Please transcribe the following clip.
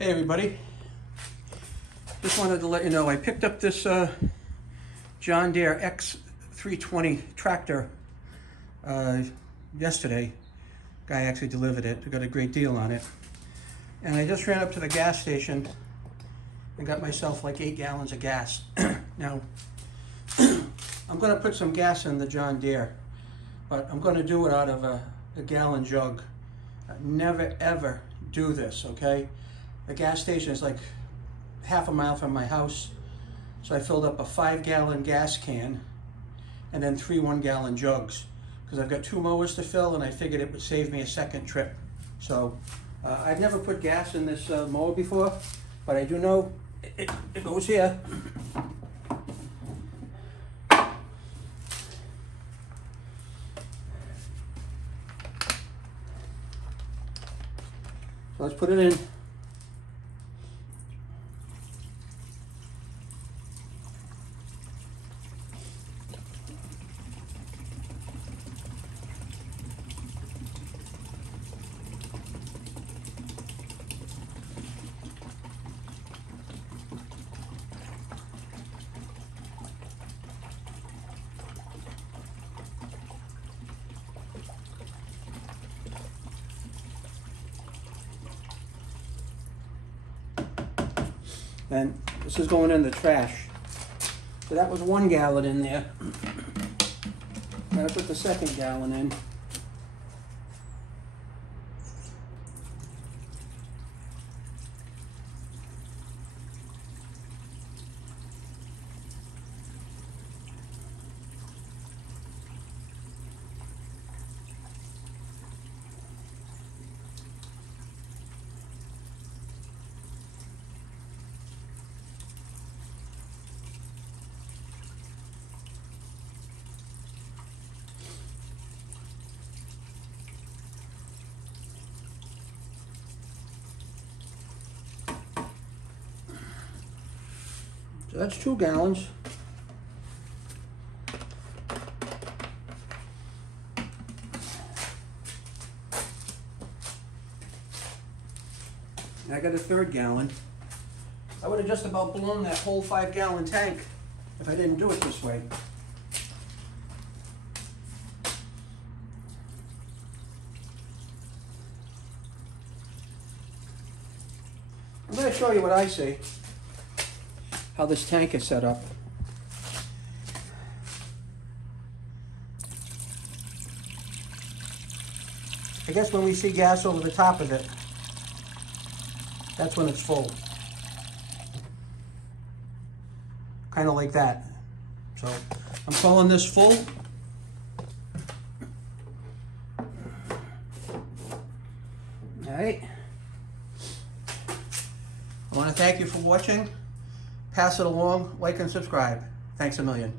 Hey everybody, just wanted to let you know I picked up this John Deere X320 tractor yesterday. Guy actually delivered it. I got a great deal on it. And I just ran up to the gas station and got myself like 8 gallons of gas. Now, I'm going to put some gas in the John Deere, but I'm going to do it out of a gallon jug. Never ever do this, okay? The gas station is like half a mile from my house, so I filled up a 5-gallon gas can and then 3 1-gallon jugs because I've got 2 mowers to fill, and I figured it would save me a second trip. So I've never put gas in this mower before, but I do know it goes here. So let's put it in. And this is going in the trash. So that was 1 gallon in there. Now I put the 2nd gallon in. So that's 2 gallons. And I got a 3rd gallon. I would have just about blown that whole 5-gallon tank if I didn't do it this way. I'm going to show you what I see. How this tank is set up. I guess when we see gas over the top of it, that's when it's full. Kind of like that. So I'm calling this full. All right. I want to thank you for watching. Pass it along, like and subscribe. Thanks a million.